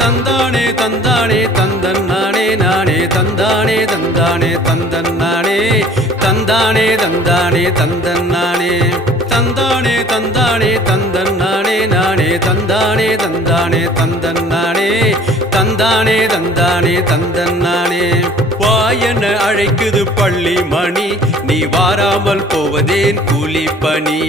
தந்தானே தந்தானே தந்தன் நானே நானே தந்தானே தந்தானே தந்தன் நானே தந்தானே தந்தானே தந்தன் நானே தந்தானே தந்தானே தந்தன் நானே நானே தந்தானே தந்தானே தந்தன் நானே தந்தானே தந்தானே தந்தன் நானே வாயன அழைக்குது பள்ளி மணி நீ வாராமல் போவதேன் கூலி பணி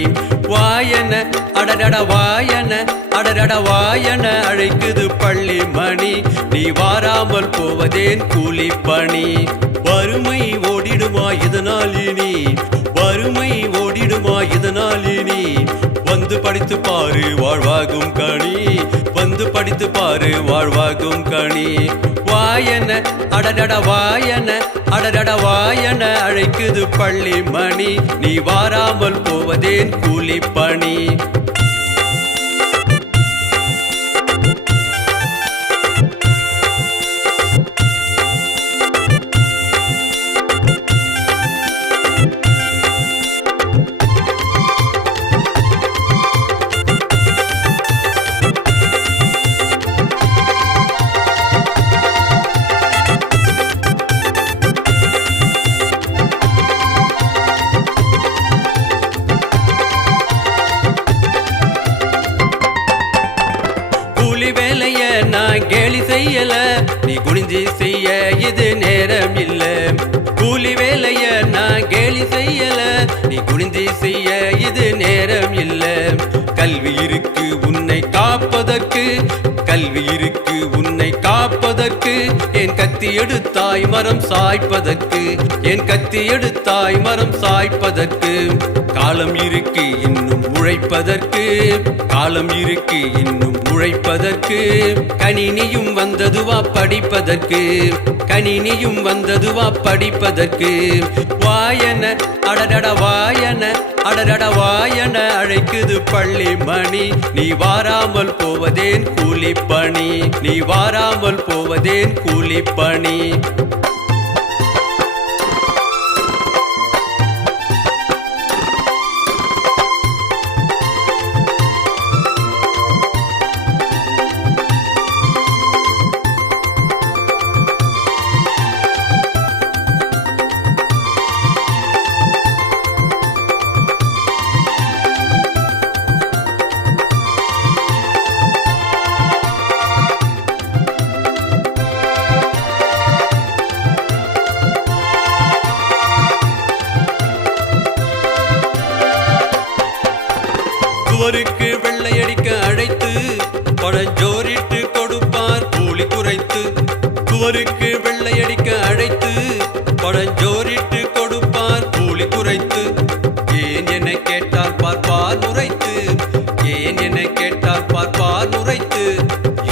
வாயன அடடட வாயன அடடட வாயன அழைக்குது பள்ளி மணி நீ வாராமல் போவதேன் கூலி பணி வறுமை ஓடிடுமா இதனால் இனி வறுமை ஓடிடுமா இதனால் இனி வந்து படித்து பாரு வாழ்வாகும் கனி வந்து படித்து பாரு வாழ்வாகும் கனி வாயன அடடட வாயன அடடட வாயன அழைக்குது பள்ளி மணி நீ வாராமல் போவதேன் கூலி பணி வேலைய நான் கேலி செய்யல நீ குனிஞ்சி செய்ய இது நேரம் இல்ல கூலி வேலைய நான் கேலி செய்யல நீ குனிஞ்சி செய்ய இது நேரம் இல்ல கல்வி இருக்கு உன்னை காப்பதற்கு கல்வி இருக்கு உன்னை காப்பதற்கு என் கத்தி எடுத்தாய் மரம் சாய்ப்பதற்கு என் கத்தி எடுத்தாய் மரம் சாய்ப்பதற்கு காலம் இருக்கு இன்னும் உழைப்பதற்கு காலம் இருக்கு இன்னும் உழைப்பதற்கு கணினியும் வந்ததுவா படிப்பதற்கு கணினியும் வந்ததுவா படிப்பதற்கு வாயன அடடட வாயன அடடட வாயன அழைக்குது பள்ளி மணி நீ வாராமல் போவதேன் கூலி பணி நீ வாராமல் போவதேன் கூலி பணி சுவருக்கு வெள்ளையடிக்க அழைத்து பழஞ்சோரிட்டு கொடுப்பார் கூலி குறைத்து சுவருக்கு வெள்ளையடிக்க அழைத்து பழஞ்சோரிட்டு கொடுப்பார் கூலி குறைத்து ஏன் என கேட்டால் பார்ப்பார் முறைத்து ஏன் என கேட்டால் பார்ப்பார் முறைத்து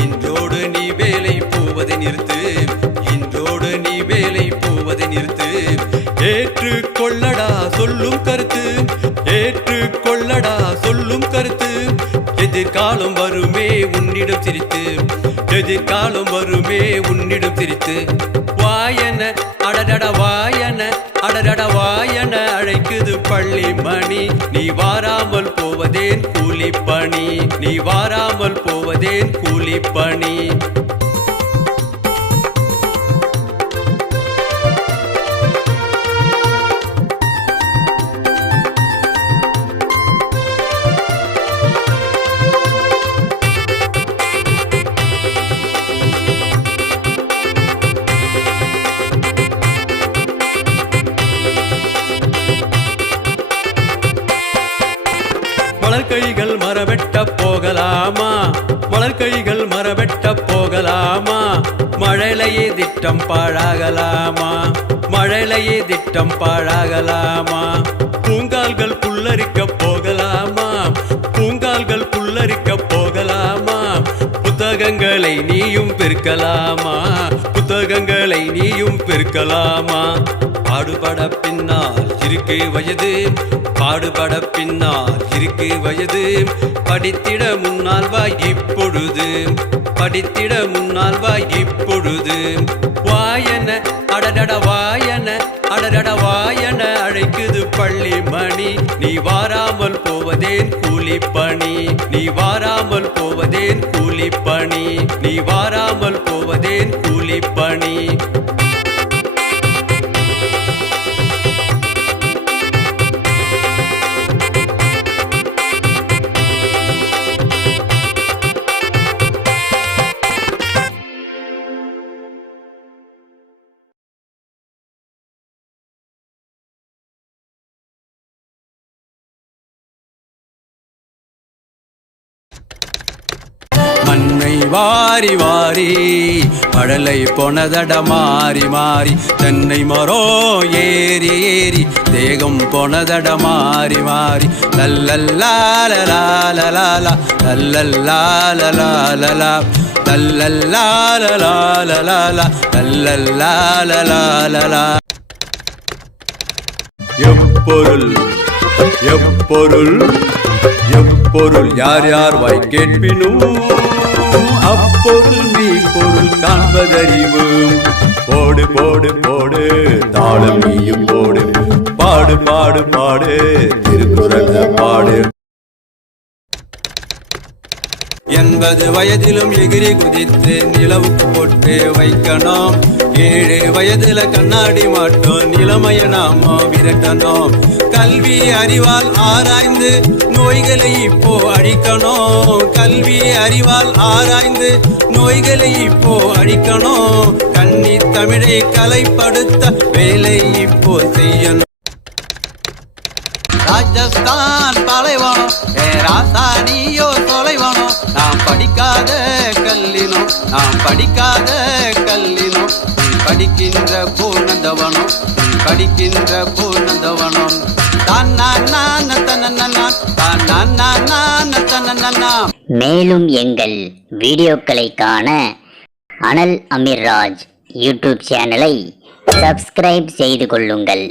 இன்றோடு நீ வேலை போவதை நிறுத்து இன்றோடு நீ வேலை போவதை நிறுத்து ஏற்று கொள்ளடா சொல்லும் கருத்து ஏற்று கொள்ளடா சொல்லும் கருத்து எதிர்காலம் வருமே உன்னிடம் சிரித்து எதிர்காலம் வருமே உன்னிடம் சிரித்து வாயன அடடட வாயன அடடட வாயன அழைக்குது பள்ளி மணி நீ வாராமல் போவதேன் கூலி பணி நீ வாராமல் போவதேன் கூலி பணி மலர் கைகள் மரவெட்ட போகலாமா மலர் கைகள் மரவெட்ட போகலாமா மழலையே திட்டம் பாழாகலாமா மழலையே திட்டம் பாழாகலாமா பூங்கால்கள் புல்லரிக்க போகலாமா பூங்கால்கள் புல்லரிக்க போகலாமா புத்தகங்களை நீயும் பெருக்கலாமா புத்தகங்களை நீயும் பெருக்கலாமா பாடுபட பின்னால் இருக்கு வயது பாடுபட பின்னால் இருக்கு வயது படித்திட முன்னால் வா இப்பொழுது படித்திட முன்னால் வா இப்பொழுது வாயன அடடட வாயன அடடட வாயன அழைக்குது பள்ளி மணி நீ வாராமல் போவதேன் கூலி பணி நீ வாராமல் போவதேன் கூலி பணி நீ வார செய்யாமல் போவதேன் கூலிப்பணி. மண்ணை வாரி வாரி மழலை பொனதட மாறி மாறி தென்னை மரம் ஏறி ஏறி தேகம் பொனதட மாறி மாறி லல்லல்லாலலாலலாலா லல்லல்லாலலாலலா லல்லல்லாலலாலலாலா லல்லல்லாலலாலலா. எப்பொருள் எப்பொருள் எப்பொருள் யார் யார் வாய் கேட்பினும் அப்பொருள் நீ பொருள் காண்பதறிவு. போடு போடு போடு தாளம் நீயும் போடு, பாடு பாடு பாடு திருக்குறள் பாடு. 80 வயதிலும் எகிரி குதித்து நிலவுக்கு போட்டு வைக்கணும். 7 வயதுல கண்ணாடி மாட்டோம் நிலைமைய நாம விரட்டணும். கல்வி அறிவால் ஆராய்ந்து நோய்களை இப்போ அழிக்கணும். கல்வி அறிவால் ஆராய்ந்து நோய்களை இப்போ அழிக்கணும். கன்னி தமிழை கலைப்படுத்த வேலை இப்போ செய்யணும். ராஜஸ்தான் பாலைவனம் ராசானியோ தொலைவனம். நாம் படிக்காத கல்லினோம் நாம் படிக்காத கல்லினோம். படிக்கின்ற பூர்ணந்தவனம் படிக்கின்ற பூர்ணந்தவனம். மேலும் எங்கள் வீடியோக்களை காண அனல் அமீர்ராஜ் யூடியூப் சேனலை சப்ஸ்கிரைப் செய்து கொள்ளுங்கள்.